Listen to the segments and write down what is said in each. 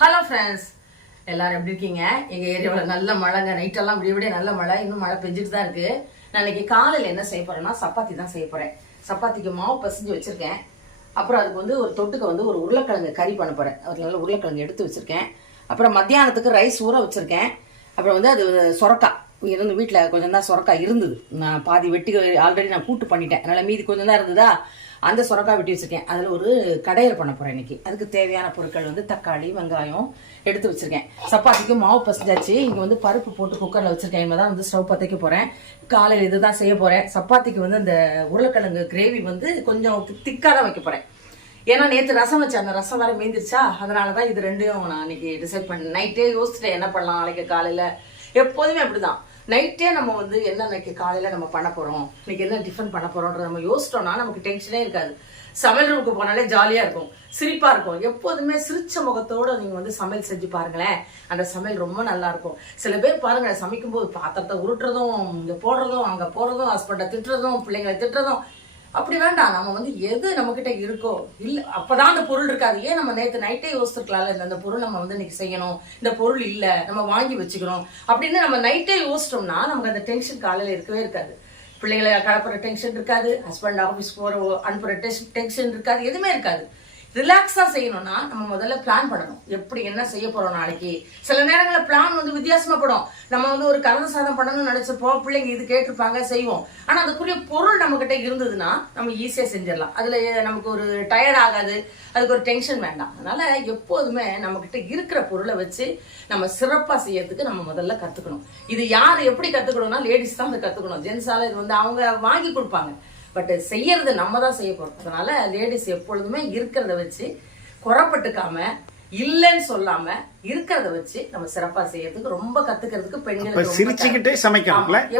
Hello friends எல்லாரும் எப்படி இருக்கீங்க? எங்கள் ஏரியாவில் நல்ல மழைங்க நைட்டெல்லாம் விடிய விடிய நல்ல மழை இன்னும் மழை பெஞ்சிட்டு தான் இருக்குது நான் இன்றைக்கி காலையில் என்ன செய்ய போகிறேன்னா சப்பாத்தி தான் செய்ய போகிறேன் சப்பாத்திக்கு மாவு பசிஞ்சு வச்சுருக்கேன். அப்புறம் அதுக்கு வந்து ஒரு தொட்டுக்க வந்து ஒரு உருளைக்கிழங்கு கறி பண்ண போகிறேன் ஒரு நல்ல உருளைக்கிழங்கு எடுத்து வச்சுருக்கேன். அப்புறம் மத்தியானத்துக்கு ரைஸ் ஊற வச்சுருக்கேன். அப்புறம் வந்து அது சுரக்கா இருந்து வீட்டில் கொஞ்சம் தான் சொரக்கா இருந்தது. நான் பாதி வெட்டி ஆல்ரெடி நான் கூட்டு பண்ணிட்டேன். அதனால் மீதி கொஞ்சம் தான் இருந்ததா? அந்த சுரக்காய் வெட்டி வச்சுருக்கேன். அதில் ஒரு கடையில் பண்ண போகிறேன் இன்றைக்கி அதுக்கு தேவையான பொருட்கள் வந்து தக்காளி வெங்காயம் எடுத்து வச்சுருக்கேன். சப்பாத்திக்கு மாவு பசஞ்சாச்சு. இங்கே வந்து பருப்பு போட்டு குக்கரில் வச்சுருக்கேன். இனிமேல் தான் வந்து ஸ்டவ் பற்றிக்க போகிறேன் காலையில் இதுதான் செய்ய போகிறேன் சப்பாத்திக்கு வந்து அந்த உருளைக்கிழங்கு கிரேவி வந்து கொஞ்சம் திக்காக தான் வைக்க போகிறேன் ஏன்னா நேற்று ரசம் வச்சேன். அந்த ரசம் வேறு மீந்திருச்சா? அதனால தான் இது ரெண்டையும் நான் இன்னைக்கு டிசைட் பண்ணேன். நைட்டே யோசிச்சிட்டேன் என்ன பண்ணலாம்? நாளைக்கு காலையில் எப்போதுமே அப்படிதான். நைட்டே நம்ம வந்து என்ன இன்னைக்கு காலையில் நம்ம பண்ண போகிறோம் இன்னைக்கு என்ன டிஃபன் பண்ண போகிறோன்ற நம்ம யோசிச்சோம்னா நமக்கு டென்ஷனே இருக்காது. சமையல் ரூமுக்கு போனாலே ஜாலியாக இருக்கும். சிரிப்பாக இருக்கும். எப்போதுமே சிரிச்ச முகத்தோடு நீங்கள் வந்து சமையல் செஞ்சு பாருங்களேன். அந்த சமையல் ரொம்ப நல்லா இருக்கும். சில பேர் பாருங்கள் சமைக்கும்போது பாத்திரத்தை உருட்டுறதும் இங்கே போடுறதும் அங்கே போகிறதும் ஹஸ்பண்டை திட்டுறதும் பிள்ளைங்களை திட்டுறதும் அப்படி வேண்டாம் நம்ம வந்து எது நம்ம கிட்ட இருக்கோ இல்ல அப்பதான் அந்த பொருள் இருக்காது. ஏன் நம்ம நேற்று நைட்டே யோசிச்சிருக்கலாம்ல இந்த பொருள் நம்ம வந்து இன்னைக்கு செய்யணும் இந்த பொருள் இல்ல நம்ம வாங்கி வச்சுக்கணும் அப்படின்னு நம்ம நைட்டே யோசிச்சோம்னா நமக்கு அந்த டென்ஷன் காலையில இருக்கவே இருக்காது. பிள்ளைகளை கலப்புற டென்ஷன் இருக்காது ஹஸ்பண்ட் ஆஃபீஸ் போற அனுப்புற டென்ஷன் இருக்காது எதுவுமே இருக்காது. ரிலாக்ஸா செய்யணும்னா நம்ம முதல்ல பிளான் பண்ணணும். எப்படி என்ன செய்ய போறோம் நாளைக்கு? சில நேரங்களில் பிளான் வந்து வித்தியாசமாகப்படும் நம்ம வந்து ஒரு கலந்த சாதம் பண்ணணும்னு நினைச்சப்போம் பிள்ளைங்க இது கேட்டிருப்பாங்க செய்வோம். ஆனா அதுக்குரிய பொருள் நம்ம கிட்ட இருந்ததுன்னா நம்ம ஈஸியா செஞ்சிடலாம். அதுல நமக்கு ஒரு டயர்ட் ஆகாது. அதுக்கு ஒரு டென்ஷன் வேண்டாம். அதனால எப்போதுமே நம்ம கிட்ட இருக்கிற பொருளை வச்சு நம்ம சிறப்பா செய்யறதுக்கு நம்ம முதல்ல கத்துக்கணும். இது யார் எப்படி கத்துக்கணும்னா லேடிஸ் தான் அதை கத்துக்கணும். ஜென்ஸால இது வந்து அவங்க வாங்கி கொடுப்பாங்க. பட் செய்யறது நம்ம தான் செய்ய போறோம். அதனால லேடிஸ் எப்பொழுதுமே இருக்கிறத வச்சு குறப்பட்டுக்காம இல்லைன்னு சொல்லாம இருக்கிறத வச்சு நம்ம சிறப்பா செய்யறதுக்கு ரொம்ப கத்துக்கிறதுக்கு ரொம்ப சிரிச்சுக்கிட்டே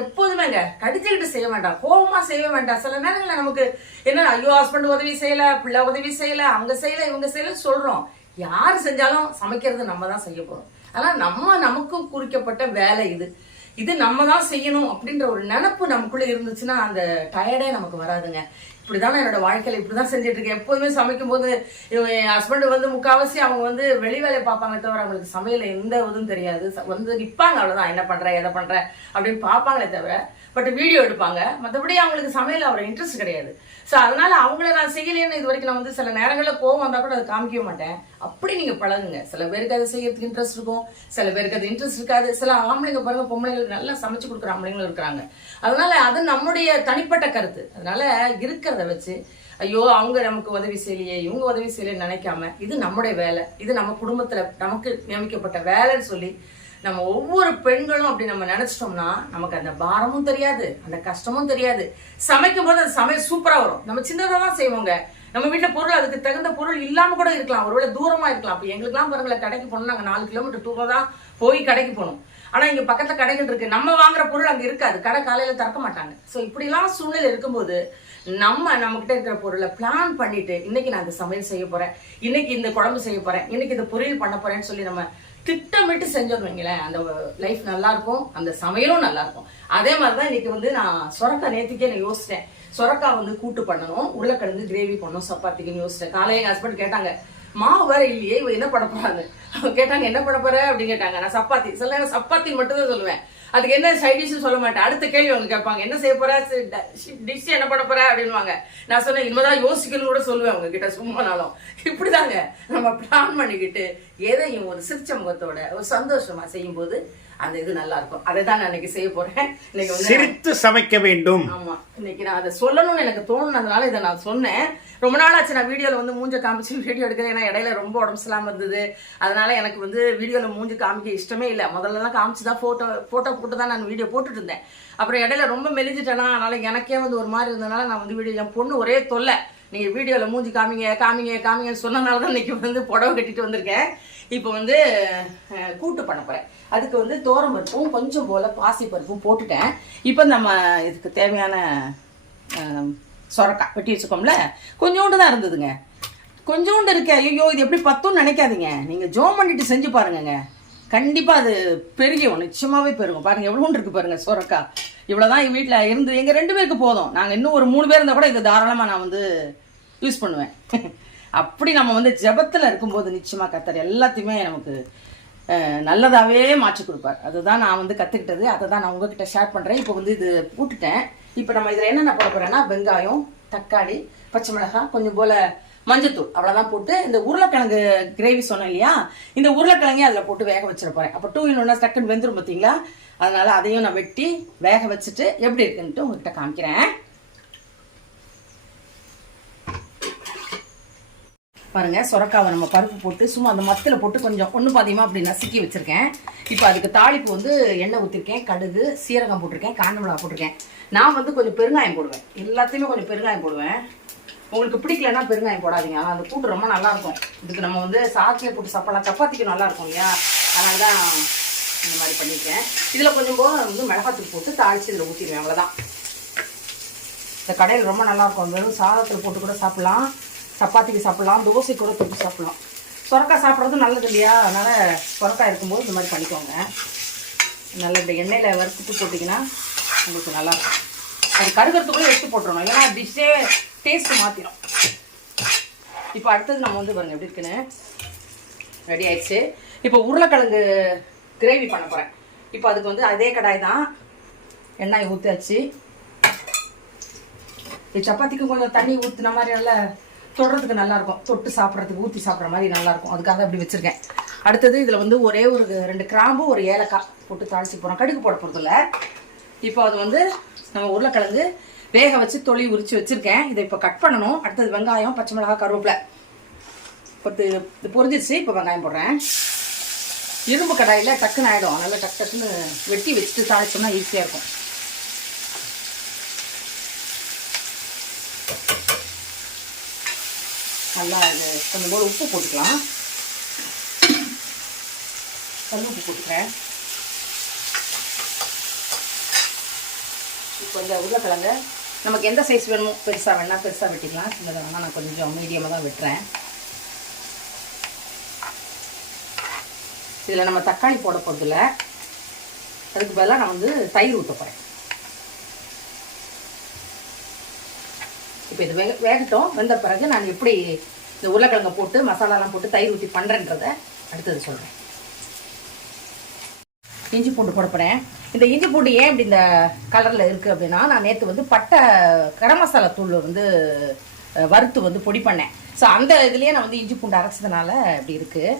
எப்போதுமேங்க கடிச்சுக்கிட்டு செய்ய வேண்டாம். கோபமா செய்ய வேண்டாம். சில நேரங்கள்ல நமக்கு என்ன ஐயோ ஹஸ்பண்ட் உதவி செய்யல பிள்ளை உதவி செய்யல அவங்க செய்யல இவங்க செய்யல சொல்றோம். யார் செஞ்சாலும் சமைக்கிறது நம்ம தான் செய்ய போறோம். ஆனா நம்ம நமக்கும் குறிக்கப்பட்ட வேலை இது. இது நம்ம தான் செய்யணும் அப்படின்ற ஒரு நினப்பு நமக்குள்ள இருந்துச்சுன்னா அந்த டயர்டே நமக்கு வராதுங்க. இப்படிதான் என்னோட வாழ்க்கையில இப்படிதான் செஞ்சுட்டு இருக்கேன் எப்போதுமே சமைக்கும் போது என் ஹஸ்பண்ட் வந்து முக்காவாசி அவங்க வந்து வெளி வேலையை பார்ப்பாங்க தவிர அவங்களுக்கு சமையல எந்த இதுவும் தெரியாது. ச- வந்து நிற்பாங்க அவ்வளவுதான். என்ன பண்ற எதை பண்ற அப்படின்னு பார்ப்பாங்களே தவிர பட் வீடியோ எடுப்பாங்க. மற்றபடி அவங்களுக்கு சமையல் அவர் இன்ட்ரெஸ்ட் கிடையாது. ஸோ அதனால அவங்கள நான் செய்யலைன்னு இது வரைக்கும் நான் வந்து சில நேரங்களில் கோவம் வந்தால் கூட அதை காமிக்க மாட்டேன். அப்படி நீங்கள் பழகுங்க. சில பேருக்கு அதை செய்யறதுக்கு இன்ட்ரெஸ்ட் இருக்கும். சில பேருக்கு அது இன்ட்ரெஸ்ட் இருக்காது. சில ஆம்பளைங்க பாருங்க பொம்பளைங்களுக்கு நல்லா சமைச்சு கொடுக்குற ஆம்பளைங்களும் இருக்கிறாங்க. அதனால அது நம்முடைய தனிப்பட்ட கருத்து. அதனால இருக்கிறத வச்சு ஐயோ அவங்க நமக்கு உதவி செய்யலையே இவங்க உதவி செய்யலையே நினைக்காம இது நம்முடைய வேலை. இது நம்ம குடும்பத்தில் நமக்கு நியமிக்கப்பட்ட வேலைன்னு சொல்லி நம்ம ஒவ்வொரு பெண்களும் அப்படி நம்ம நினைச்சிட்டோம்னா நமக்கு அந்த பாரமும் தெரியாது அந்த கஷ்டமும் தெரியாது. சமைக்கும் போது அந்த சமையல் சூப்பராக வரும். நம்ம சின்னதாக தான் செய்வோங்க. நம்ம வீட்டில் பொருள் அதுக்கு தகுந்த பொருள் இல்லாமல் கூட இருக்கலாம். ஒருவேளை தூரமாக இருக்கலாம். இப்போ எங்களுக்குலாம் பாருங்களேன் கடைக்கு போனோம் நாங்கள் நாலு கிலோமீட்டர் தூரம் தான் போய் கடைக்கு போகணும். ஆனால் இங்கே பக்கத்தில் கடைகள் இருக்குது நம்ம வாங்குற பொருள் அங்கே இருக்காது. கடை காலையில் திறக்க மாட்டாங்க. ஸோ இப்படிலாம் சூழ்நிலை இருக்கும்போது நம்ம நம்மக்கிட்ட இருக்கிற பொருளை பிளான் பண்ணிட்டு இன்னைக்கு நான் இந்த சமையல் செய்ய போகிறேன் இன்னைக்கு இந்த குழம்பு செய்ய போகிறேன் இன்னைக்கு இந்த பொரியல் பண்ண போகிறேன்னு சொல்லி நம்ம திட்டமிட்டு செஞ்சோம் வைங்களேன் அந்த லைஃப் நல்லா இருக்கும் அந்த சமையலும் நல்லா இருக்கும் அதே மாதிரிதான் இன்னைக்கு வந்து நான் சொரக்கா நேத்திக்கே நான் யோசித்தேன் சொரக்கா வந்து கூட்டு பண்ணணும் உருளைக்கிழங்கு கிரேவி பண்ணணும் சப்பாத்திக்குன்னு யோசிச்சேன். காலையில் எங்க ஹஸ்பண்ட் கேட்டாங்க மாவு வேற இல்லையே இவ என்ன பண்ண போறாங்க கேட்டாங்க என்ன பண்ண போற? அப்படின்னு கேட்டாங்க. நான் சப்பாத்தி சில நேரம் சப்பாத்தி மட்டும் தான் சொல்லுவேன். அதுக்கு என்ன சைட் டிஷ்னு சொல்ல மாட்டேன். அடுத்த கேள்வி அவங்க கேட்பாங்க. என்ன செய்ய போற? டிஷ் என்ன பண்ண போற? அப்படின்வாங்க நான் சொன்னேன் இனிமேதான் யோசிக்கணும்னு கூட சொல்லுவேன் அவங்க கிட்ட சும்மானாலும். இப்படிதாங்க நம்ம பிளான் பண்ணிக்கிட்டு எதையும் ஒரு சிரிச்ச முகத்தோட ஒரு சந்தோஷமா செய்யும்போது அந்த இது நல்லா இருக்கும் அதை தான் நான் இன்னைக்கு செய்ய போறேன். இன்னைக்கு வந்து சிரித்து சமைக்க வேண்டும். ஆமா. இன்னைக்கு நான் அதை சொல்லணும்னு எனக்கு தோணுனதுனால இதை நான் சொன்னேன். ரொம்ப நாள் ஆச்சு நான் வீடியோவில் வந்து மூஞ்ச காமிச்சு வீடியோ எடுக்கிறேன் ஏன்னா இடையில ரொம்ப உடம்பு சரியில்லாம இருந்தது. அதனால எனக்கு வந்து வீடியோவில் மூஞ்சி காமிக்க இஷ்டமே இல்லை. முதல்லலாம் காமிச்சு தான் ஃபோட்டோ ஃபோட்டோ போட்டு தான் நான் வீடியோ போட்டுட்டு இருந்தேன். அப்புறம் இடையில ரொம்ப மெலிஞ்சிட்டேனா அதனால எனக்கே வந்து ஒரு மாதிரி இருந்ததுனால நான் வந்து வீடியோ என் பொண்ணு ஒரே தொல்லை. நீங்கள் வீடியோவில் மூஞ்சி காமிங்க காமிங்க காமிங்கன்னு சொன்னனால தான் இன்னைக்கு வந்து புடவை கட்டிட்டு வந்திருக்கேன். இப்போ வந்து கூட்டு பண்ண போகிறேன் அதுக்கு வந்து தோரம் பருப்பும் கொஞ்சம் போல் பாசி பருப்பும் போட்டுட்டேன். இப்போ நம்ம இதுக்கு தேவையான சொரக்காய் வெட்டி வச்சுக்கோம்ல? கொஞ்சோண்டு தான் இருந்ததுங்க. கொஞ்சோண்டு இருக்க ஐயோ இது எப்படி பத்தும்னு நினைக்காதீங்க. நீங்கள் ஜோம் பண்ணிட்டு செஞ்சு பாருங்கங்க. கண்டிப்பாக அது பெருகும் நிச்சயமாகவே பெருகும். பாருங்கள் எவ்வளோண்டு இருக்கு பாருங்கள் சொரக்காய் இவ்வளவுதான் எங்கள் வீட்டில் இருந்து எங்கள் ரெண்டு பேருக்கு போதும். நாங்கள் இன்னும் ஒரு மூணு பேர் இருந்தால் கூட இது தாராளமாக நான் வந்து யூஸ் பண்ணுவேன். அப்படி நம்ம வந்து ஜபத்தில் இருக்கும்போது நிச்சயமாக கத்தர் எல்லாத்தையுமே நமக்கு நல்லதாகவே மாற்றி கொடுப்பார். அதுதான் நான் வந்து கற்றுக்கிட்டது அதை தான் நான் உங்ககிட்ட ஷேர் பண்ணுறேன் இப்போ வந்து இது போட்டுட்டேன் இப்போ நம்ம இதில் என்னென்ன போட போகிறோன்னா வெங்காயம் தக்காளி பச்சை மிளகாய் கொஞ்சம் போல மஞ்சத்தூள். அவ்வளோதான் போட்டு இந்த உருளைக்கிழங்கு கிரேவி சொன்னேன் இல்லையா? இந்த உருளைக்கிழங்கே அதில் போட்டு வேக வச்சிட போகிறேன் அப்போ டூ இன் ஒன்னா டக்குன்னு வெந்துரும் பார்த்தீங்களா அதனால் அதையும் நான் வெட்டி வேக வச்சுட்டு எப்படி இருக்குன்ட்டு உங்கள்கிட்ட காமிக்கிறேன். பாருங்கள் சொரக்காவை நம்ம பருப்பு போட்டு சும்மா அந்த மத்தில் போட்டு கொஞ்சம் ஒன்று பாதியமாக அப்படி நசுக்கி வச்சுருக்கேன். இப்போ அதுக்கு தாளிப்பு வந்து எண்ணெய் ஊற்றிருக்கேன் கடுகு சீரகம் போட்டிருக்கேன் காஞ்சமிளகா போட்டிருக்கேன். நான் வந்து கொஞ்சம் பெருங்காயம் போடுவேன். எல்லாத்தையுமே கொஞ்சம் பெருங்காயம் போடுவேன். உங்களுக்கு பிடிக்கலன்னா பெருங்காயம் போடாதீங்க. ஆனால் அந்த கூட்டு ரொம்ப நல்லா இருக்கும். இதுக்கு நம்ம வந்து சாத்தியை போட்டு சாப்பிடலாம். சப்பாத்திக்கு நல்லா இருக்கும் இல்லையா? அதனால தான் இந்த மாதிரி பண்ணியிருக்கேன். இதில் கொஞ்சம் போக வந்து மிளகாத்தூள் போட்டு தாளித்து இதில் ஊற்றிடுவேன் அவ்வளோதான் இந்த கடையில் ரொம்ப நல்லா இருக்கும். வெறும் சாதத்தில் போட்டு கூட சாப்பிட்லாம். சப்பாத்திக்கு சாப்பிட்லாம் தோசை கூட தொட்டு சாப்பிடலாம். சுரக்காய் சாப்பிட்றது நல்லது இல்லையா? அதனால் சுரக்காய் இருக்கும்போது இந்த மாதிரி பண்ணிக்கோங்க. நல்ல இந்த எண்ணெயில் வறுத்துட்டு போட்டிங்கன்னா உங்களுக்கு நல்லாயிருக்கும் அது கருகிறதுக்குள்ளே எடுத்து போட்டுருணும் ஏன்னா டிஷ்ஷே டேஸ்ட்டு மாற்றிடும் இப்போ அடுத்தது நம்ம வந்து பாருங்கள் எப்படி இருக்குன்னு. ரெடி ஆயிடுச்சு. இப்போ உருளைக்கிழங்கு கிரேவி பண்ண போகிறேன் இப்போ அதுக்கு வந்து அதே கடாய் தான் எண்ணெய் ஊற்றியாச்சு இது சப்பாத்திக்கு கொஞ்சம் தண்ணி ஊற்றுன மாதிரி நல்லா தொடுறதுக்கு நல்லா இருக்கும் தொட்டு சாப்பிட்றதுக்கு ஊற்றி சாப்பிட்ற மாதிரி நல்லா இருக்கும் அதுக்காக அப்படி வச்சிருக்கேன். அடுத்தது இதில் வந்து ஒரே ஒரு ரெண்டு கிராம்பும் ஒரு ஏலக்காய் போட்டு தாளிச்சு போகிறோம் கடுகு போட போகிறதில்ல இப்போ அது வந்து நம்ம உருளைக்கிழங்கு வேக வச்சு தொளி உரிச்சு வச்சிருக்கேன். இதை இப்போ கட் பண்ணணும். அடுத்தது வெங்காயம் பச்சை மிளகாய் கருவேப்பிலை. பத்து இது இது பொரிஞ்சிருச்சு. இப்போ வெங்காயம் போடுறேன். இரும்பு கடாயில் டக்குன்னு ஆகிடும் நல்லா டக்கு டக்குன்னு வெட்டி வச்சுட்டு தாளிச்சோம்னா ஈஸியாக இருக்கும். நல்லா இது கொஞ்சம் போல் உப்பு போட்டுக்கலாம். கல் உப்பு போட்டுக்கிறேன். இப்போ இந்த உருளைக்கிழங்க நமக்கு எந்த சைஸ் வேணுமோ பெருசாக வேணால் பெருசாக வெட்டிக்கலாம். சின்னதாக வேணால் நான் கொஞ்சம் மீடியமாக தான் வெட்டுறேன். இதில் நம்ம தக்காளி போட போகிறதில்ல அதுக்கு பதிலாக நான் வந்து தயிர் ஊற்ற போகிறேன் இப்போ இது வேக வேகட்டும். வெந்த பிறகு நான் எப்படி இந்த உருளைக்கிழங்கை போட்டு மசாலாலாம் போட்டு தயிர் ஊற்றி பண்ணுறேன்றதை அடுத்தது சொல்கிறேன் இஞ்சி பூண்டு போட போகிறேன் இந்த இஞ்சி பூண்டு ஏன் இப்படி இந்த கலரில் இருக்குது அப்படின்னா நான் நேற்று வந்து பட்டை கரம் மசாலா தூள் வந்து வறுத்து வந்து பொடி பண்ணேன். ஸோ அந்த இதுலேயே நான் வந்து இஞ்சி பூண்டு அரைச்சதுனால இப்படி இருக்குது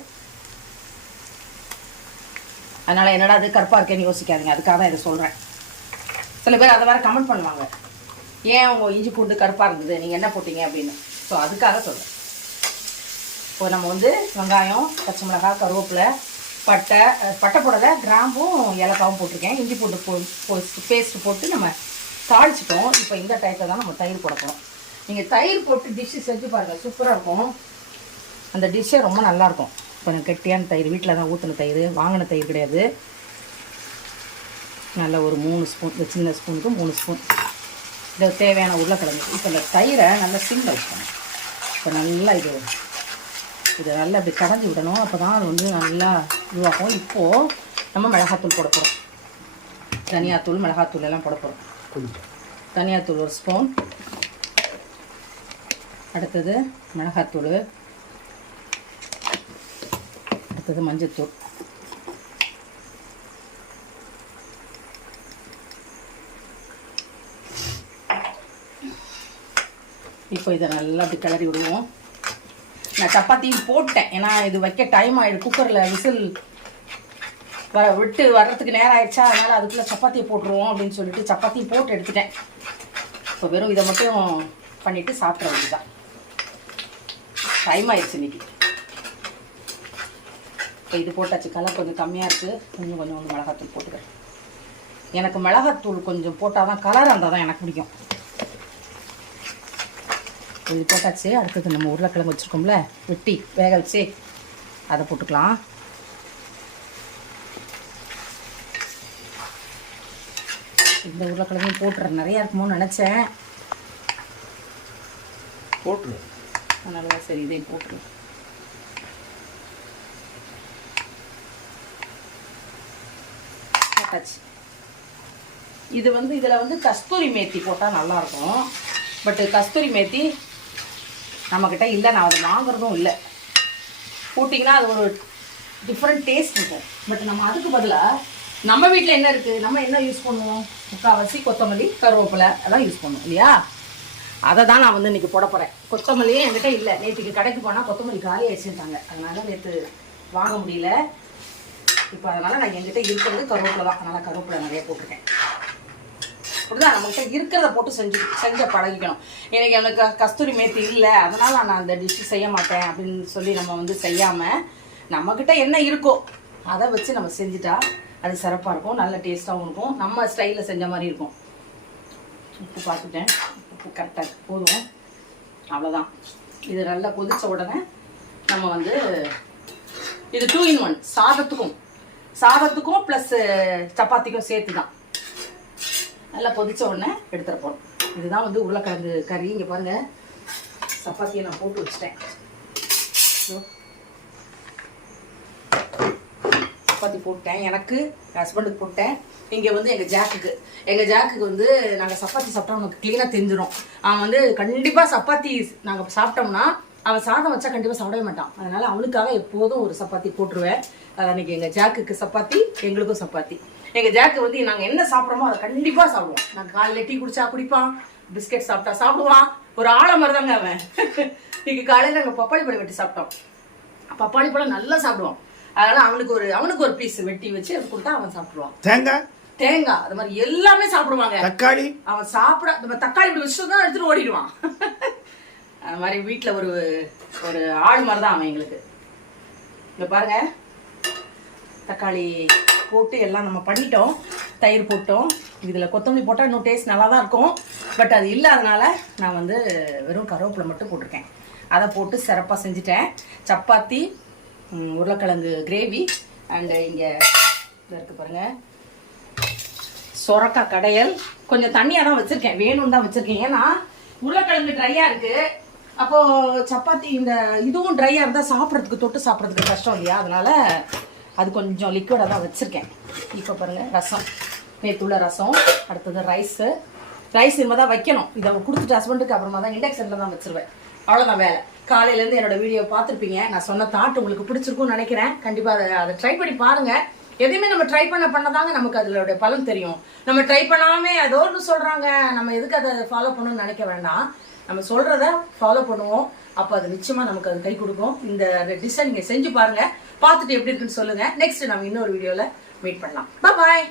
அதனால் என்னடா அது கருப்பாக இருக்கேன்னு யோசிக்காதீங்க. அதுக்காக தான் இதை சொல்கிறேன் சில பேர் அதை வேறு கமெண்ட் பண்ணுவாங்க. ஏன் உங்கள் இஞ்சி பூண்டு கருப்பாக இருந்தது? நீங்கள் என்ன போட்டீங்க அப்படின்னு. ஸோ அதுக்காக சொல்கிறேன் இப்போ நம்ம வந்து வெங்காயம் பச்சை மிளகாய் கருவேப்பிலை பட்டை பட்டை போடலை கிராம்பும் ஏலக்காவும் போட்டிருக்கேன். இஞ்சி பூண்டு போ பேஸ்ட்டு போட்டு நம்ம தாளிச்சிட்டோம். இப்போ இந்த டயத்தில் தான் நம்ம தயிர் போட நீங்கள் தயிர் போட்டு டிஷ்ஷு செஞ்சு பாருங்கள் சூப்பராக இருக்கும். அந்த டிஷ்ஷே ரொம்ப நல்லாயிருக்கும் கொஞ்சம் கெட்டியான தயிர் வீட்டில் தான் ஊற்றின தயிர் வாங்கின தயிர் கிடையாது. நல்ல ஒரு மூணு ஸ்பூன் சின்ன ஸ்பூனுக்கு மூணு ஸ்பூன் இது தேவையான உருளைக்கிழங்கு. இப்போ இந்த தயிரை நல்லா சிம்மில் வச்சுக்கணும். இப்போ நல்லா இது இதை நல்லா இப்படி கடைஞ்சி விடணும். அப்போ தான் அது வந்து நல்லா இதுவாகும். இப்போது நம்ம மிளகாத்தூள் போட போகிறோம் தனியாத்தூள் மிளகாத்தூள் எல்லாம் போட போகிறோம் தனியாத்தூள் ஒரு ஸ்பூன். அடுத்தது மிளகாத்தூள். அடுத்தது மஞ்சத்தூள். இப்போ இதை நல்லா அப்படி கிளறி விடுவோம். நான் சப்பாத்தியும் போட்டேன். ஏன்னா இது வைக்க டைம் ஆயிடுது குக்கரில் விசில் வ விட்டு வர்றதுக்கு நேரம் ஆயிடுச்சா? அதனால் அதுக்குள்ளே சப்பாத்தியை போட்டுருவோம் அப்படின்னு சொல்லிட்டு சப்பாத்தியும் போட்டு எடுத்துட்டேன். இப்போ வெறும் இதை மட்டும் பண்ணிவிட்டு சாப்பிட்ற வேண்டியதுதான். டைம் ஆயிடுச்சு இன்னைக்கு. இப்போ இது போட்டாச்சு. கலர் கொஞ்சம் கம்மியாக இருக்குது கொஞ்சம் கொஞ்சம் வந்து மிளகாத்தூள் போட்டுக்கிறேன். எனக்கு மிளகாத்தூள் கொஞ்சம் போட்டால் தான் கலர் இருந்தால் தான் எனக்கு பிடிக்கும். இது போட்டாச்சு. அடுத்தது நம்ம உருளைக்கிழங்கு வச்சுருக்கோம்ல வெட்டி வேக வச்சு அதை போட்டுக்கலாம். இந்த உருளைக்கிழங்கையும் போட்டுறேன். நிறையா இருக்குமோன்னு நினச்சேன். போட்டுரு. அதனால தான் சரி இதையும் போட்டுருவேன் போட்டாச்சு. இது வந்து இதில் வந்து கஸ்தூரி மேத்தி போட்டால் நல்லாயிருக்கும் பட்டு கஸ்தூரி மேத்தி நம்மக்கிட்ட இல்லை நான் அதை வாங்குறதும் இல்லை. போட்டிங்கன்னா அது ஒரு டிஃப்ரெண்ட் டேஸ்ட் இருக்கும். பட் நம்ம அதுக்கு பதிலாக நம்ம வீட்டில் என்ன இருக்குது நம்ம என்ன யூஸ் பண்ணுவோம்? முக்கால்வாசி கொத்தமல்லி கருவேப்பிலை அதான் யூஸ் பண்ணுவோம் இல்லையா? அதை தான் நான் வந்து இன்றைக்கி போட போகிறேன் கொத்தமல்லியே என்கிட்ட இல்லை. நேற்றுக்கு கடைக்கு போனால் கொத்தமல்லி காலி ஆயிடுச்சுட்டாங்க அதனால நேற்று வாங்க முடியல. இப்போ அதனால் நான் என்கிட்ட இருக்கிறது கருவேப்பிலை தான். அதனால் கருவேப்பிலை நிறைய போட்டிருக்கேன். அப்படிதான் நம்மகிட்ட இருக்கிறத போட்டு செஞ்சு செஞ்ச பழகிக்கணும். எனக்கு எனக்கு கஸ்தூரி மேத்தி இல்லை அதனால நான் அந்த டிஷ் செய்ய மாட்டேன் அப்படின்னு சொல்லி நம்ம வந்து செய்யாமல் நம்மக்கிட்ட என்ன இருக்கோ அதை வச்சு நம்ம செஞ்சுட்டா அது சிறப்பாக இருக்கும் நல்ல டேஸ்ட்டாகவும் இருக்கும். நம்ம ஸ்டைலில் செஞ்ச மாதிரி இருக்கும். உப்பு பார்த்துட்டேன். உப்பு கரெக்டாக போதும். அவ்வளோதான் இது நல்லா கொதிச்ச உடனே நம்ம வந்து இது டூ இன் ஒன் சாதத்துக்கும் சாதத்துக்கும் ப்ளஸ் சப்பாத்திக்கும் சேர்த்து தான் நல்லா கொதிச்ச உடனே எடுத்துருப்போம் இதுதான் வந்து உருளைக்கிழங்கு கறி. இங்கே பாருங்க. சப்பாத்தியை நான் போட்டு வச்சிட்டேன். சப்பாத்தி போட்டேன் எனக்கு ஹஸ்பண்டுக்கு போட்டேன் இங்கே வந்து எங்கள் ஜாக்குக்கு. எங்கள் ஜாக்குக்கு வந்து நாங்கள் சப்பாத்தி சாப்பிட்டா அவனுக்கு க்ளீனாக தெரிஞ்சிடும் அவன் வந்து கண்டிப்பாக சப்பாத்தி நாங்கள் சாப்பிட்டோம்னா அவன் சாதம் வச்சா கண்டிப்பாக சாப்பிடவே மாட்டான். அதனால அவனுக்காக எப்போதும் ஒரு சப்பாத்தி போட்டுருவேன். அன்றைக்கி அன்னைக்கு எங்கள் ஜாக்குக்கு சப்பாத்தி எங்களுக்கும் சப்பாத்தி. எங்கள் ஜாக்கு வந்து நாங்கள் என்ன சாப்பிட்றோமோ அதை கண்டிப்பாக சாப்பிடுவோம். நான் காலையில் டீ குடிச்சா குடிப்பான் பிஸ்கெட் சாப்பிட்டா சாப்பிடுவான். ஒரு ஆழ மாதிரி தாங்க அவன். இன்னைக்கு காலையில் நாங்கள் பப்பாளி பழம் வெட்டி சாப்பிட்டோம். பப்பாளி பழம் நல்லா சாப்பிடுவான். அதனால அவனுக்கு ஒரு அவனுக்கு ஒரு பீஸ் வெட்டி வச்சு அது கொடுத்தா அவன் சாப்பிடுவான். தேங்காய் தேங்காய் அது மாதிரி எல்லாமே சாப்பிடுவாங்க. தக்காளி? அவன் சாப்பிட நம்ம தக்காளி இப்படி வச்சுட்டு தான் எடுத்துட்டு ஓடிடுவான். அது மாதிரி வீட்டில் ஒரு ஒரு ஆள் மாதிரி தான் அவன் எங்களுக்கு. இங்க பாருங்க. தக்காளி. போட்டு எல்லாம் நம்ம பண்ணிட்டோம். தயிர் போட்டோம். இதில் கொத்தமல்லி போட்டால் இன்னும் டேஸ்ட் நல்லா தான் இருக்கும். பட் அது இல்லாதனால நான் வந்து வெறும் கருவேப்பிலை மட்டும் போட்டிருக்கேன். அதை போட்டு சிறப்பாக செஞ்சுட்டேன். சப்பாத்தி உருளைக்கிழங்கு கிரேவி அண்டு இங்கே இருக்கு பாருங்கள் சொரக்காய் கடையல். கொஞ்சம் தண்ணியாக தான் வச்சுருக்கேன். வேணும்னு தான் வச்சுருக்கேன். ஏன்னா உருளைக்கிழங்கு ட்ரையாக இருக்குது அப்போது சப்பாத்தி இந்த இதுவும் ட்ரையாக இருந்தால் சாப்பிட்றதுக்கு தொட்டு சாப்பிட்றதுக்கு கஷ்டம் இல்லையா? அதனால் அது கொஞ்சம் லிக்விடாக தான் வச்சுருக்கேன். இப்போ பாருங்கள் ரசம். நேற்றுள்ள ரசம் அடுத்தது ரைஸு ரைஸ் இனிமேல் தான் வைக்கணும். இதை கொடுத்துட்டு ஹஸ்பண்டுக்கு அப்புறமா தான் இண்டக்ஷனில் தான் வச்சுருவேன். அவ்வளோதான் வேலை. காலையிலேருந்து என்னோடய வீடியோ பார்த்துருப்பீங்க. நான் சொன்ன தாட் உங்களுக்கு பிடிச்சிருக்கும்னு நினைக்கிறேன். கண்டிப்பாக அதை அதை ட்ரை பண்ணி பாருங்கள் எதையுமே நம்ம ட்ரை பண்ண பண்ணதாங்க நமக்கு அதோடைய பலன் தெரியும். நம்ம ட்ரை பண்ணாமே ஏதோ ஒன்று சொல்கிறாங்க நம்ம எதுக்கு அதை ஃபாலோ பண்ணணும்னு நினைக்க வேண்டாம். நம்ம சொல்கிறத ஃபாலோ பண்ணுவோம். அப்போ அது நிச்சயமாக நமக்கு அது கை கொடுக்கும். இந்த டிஷ்ஷை நீங்கள் செஞ்சு பாருங்கள் பார்த்துட்டு எப்படி இருக்குன்னு சொல்லுங்க. நெக்ஸ்ட் நம்ம இன்னொரு வீடியோவில் மீட் பண்ணலாம். பாய்